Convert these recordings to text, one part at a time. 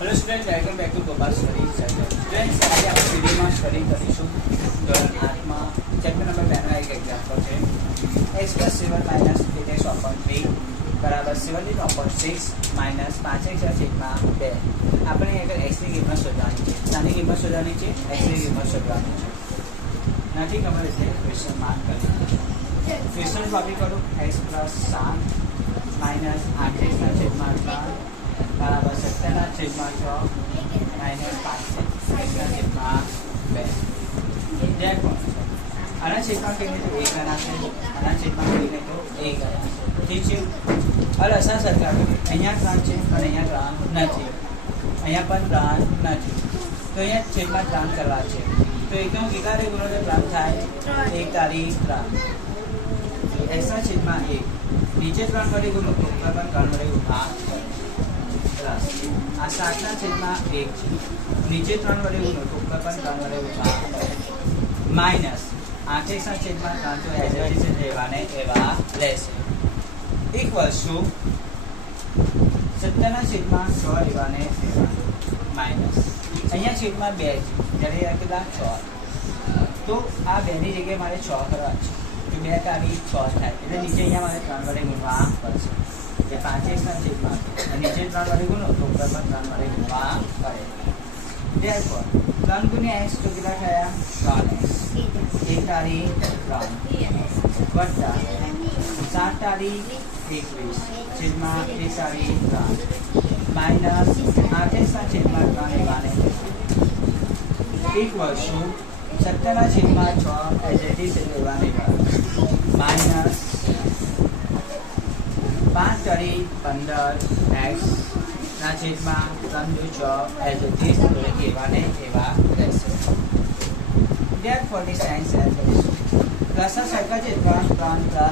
Hello student, welcome back to Gopal study centre. Students, આજે આપણે વિડીયોમાં સ્ટડી કરીશું ધોરણ 8માં ચેપ્ટર નંબર 2 નો એક એક્ઝામ્પલ છે. x + 7 - 8x/3 બરાબર 17/6 માઇનસ 5x/2. આપણે આગળ x ની કિંમત શોધવાની છે. શાની કિંમત શોધવાની છે? x ની કિંમત શોધવાની છે. નથી ખબર એટલે ક્વેશ્ચન માર્ક કરી. ક્વેશ્ચન કોપી કરું. x + 7 માઇનસ 8x/3 બરાબર 17/6 માઇનસ 5x/2. देखो આના છેદમાં કહીએ તો 1 ગણાશે, આના છેદમાં કહીએ તો 1 ગણાશે. ઠીક છે. હવે અસર સરખા કરીએ. અહીંયા 3 છે અને અહીંયા 3 નથી, અહીંયા પણ 3 નથી, તો અહીંયા છેદમાં 3 કરવા છે. તો એકદમ કેટલા રે ગુણોત્તર 3 થાય? 1 તારી 3 x ના છેદમાં 1 નીચે 3 વડે ગુણો તો ઉપર પણ 3 વડે ભાગ પ્લસ આ 7 ના છેદમાં 1 છે, નીચે 3 વડે ગુણો તો ઉપર પણ 3 વડે ભાગ માઇનસ 8x ના છેદમાં 3 તો એઝ ઇટ ઇઝ રહેવાને એવા રહેશે. ઇક્વલ્સ ટુ 17 ના છેદમાં 6 રહેવાને એવા માઇનસ અહીંયા છેદમાં 2 છે, જ્યારે આ કેટલા 6, તો આ 2 ની જગ્યાએ મારે 6 કરવા છે. તો 2 તારી 6 થાય એટલે નીચે અહીંયા મારે 3 વડે ગુણવા પડશે. કે 5x ના છેદમાં નીચે 3 વડે ગુણો તો ઉપર પણ 3 વડે ગુણવા પડે. therefore 3 ગુણ્યા x તો કેટલા થયા? 3x. 1 તારી 3 વત્તા 7 તારી 21 છેદમાં 1 તારી 3 માઇનસ 8x ના છેદમાં 3 લેવાને ઇક્વલ્સ ટુ 17 ના છેદમાં 6 એઝ ઇટ ઇઝ લેવાને માઇનસ 5 તારી 15x ના છેદમાં 3 × 6 એઝ ઇટ ઇઝ લેવાને એવા રહેશે. therefore this answer કરીશું. પ્લસ સરખા છે 3 3 3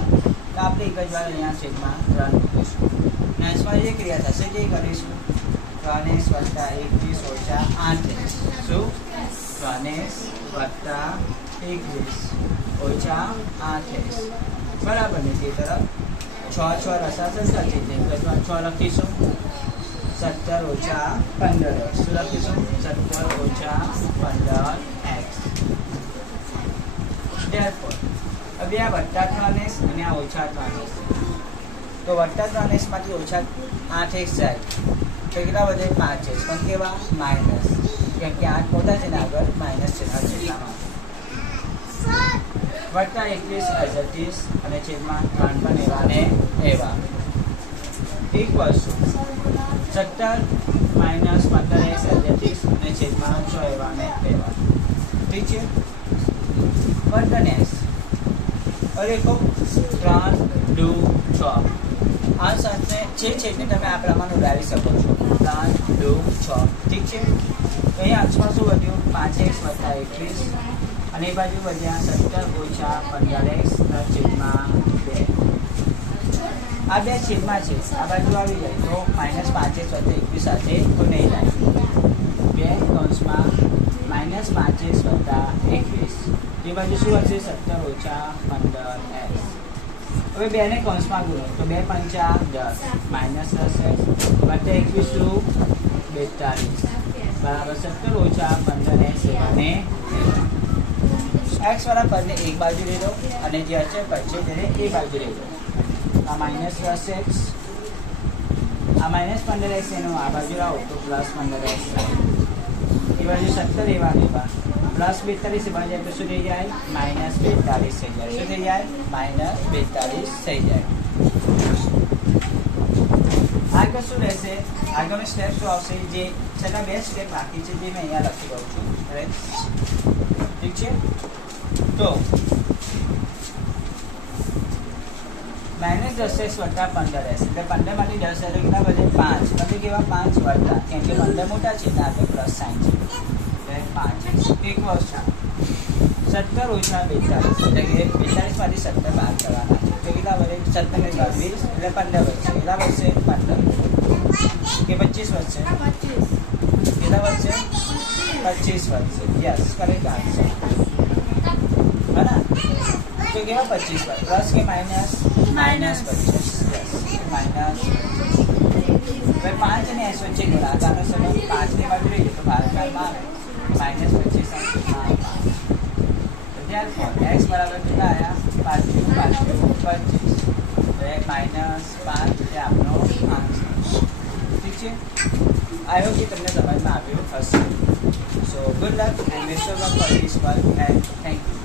તો આપણે એક જ વાર અહીંયા છેદમાં 3 મૂકીશું. નેક્સ્ટમાં જે ક્રિયા થશે તે કરીશું. 3x + 21 - 8x. શું? 3x + 21 - 8x બરાબર ને તે તરફ 6 6 રસા સરખા છે એટલે 6 લખીશું. 17 - 15x. શું લખીશું? 17 - 15x. therefore હવે આ વત્તા 3x અને આ ઓછા 3x, તો વત્તા 3x માંથી ઓછા 8x જાય તો કેટલા વધે? 5x. પણ કેવા? માઇનસ, કેમ કે 8 મોટા છે ને આગળ માઇનસ છે છેલ્લામાં. વત્તા 21 એઝ ઇટ ઇઝ અને છેદમાં 3 પણ એવાને એવા equals to 17 minus 15x as it is અને છેદમાં 6 એવાને એવા. ઠીક છે. વર્તન અરે કહો 3 2 6 આ સાથે છે છેદને તમે આ પ્રમાણે ઉડાવી શકો છો. 3 2 6. ઠીક છે. તો અહીંયા અંશમાં શું વધ્યું? 5x + 21 અને એ બાજુ વધ્યા 17 - 15x ના છેદમાં 2. આ બે છેદમાં છે, આ બાજુ આવી જાય તો -5x + 21 સાથે તો નહીં થાય. 2 કૌંસમાં -5x + 21 એ બાજુ શું હશે? 17 - 15x. હવે 2 ને કૌંસમાં ગુણો તો 2 × 5 = 10 -10x + 21 42 બરાબર 17 - 15x અને x વાળા પદને એક બાજુ લઈ લો અને જે અચળ પદ છે તેને એ બાજુ લઈ લો. આ -10x આ -15x એનો આ બાજુ લાવો તો +15x એ બાજુ 17 એવા લેવા +42 એ બાજુ તો શું થઈ જાય? -42 થઈ જાય. શું થઈ જાય? -42 થઈ જાય. આગળ શું રહેશે? આગળનો સ્ટેપ શું આવશે? જે છેલ્લા 2 સ્ટેપ બાકી છે જે મેં અહીંયા લખી દઉં છું. ઠીક છે. તો -10x + 15x એટલે 15 માંથી 10 એટલે કેટલા વધે? 5. પછી કેવા? 5 વત્તા, કેમ કે 15 મોટા છે એટલે આપણે પ્લસ સાઇન છે એટલે 5x ઇક્વલ્સ 17 - 42 એટલે કે 42 માંથી 17 બાદ કરવાના છે તો કેટલા વધે? 17 ને 20 એટલે 15 વધશે. કેટલા વધશે? 15 કે 25 વધશે? કેટલા વધશે? 25 વધશે. Yes, correct answer. બરાબર. તો કેવા 25 પ્લસ કે માઇનસ? -25. યસ, -25. હવે 5 અને s વચ્ચે ગુણાકારનો સંબંધ 5 ની બાજુ લઈએ તો ભાગાકારમાં આવે -25 તો ત્યારબાદ x બરાબર કેટલા આવ્યા 5 × 5 = 25 તો -5 એ આપણો આન્સર. ઠીક છે, આઈ હોપ કે તમને સમજમાં આવ્યું હશે. સો good luck and best of luck for this work and thank you.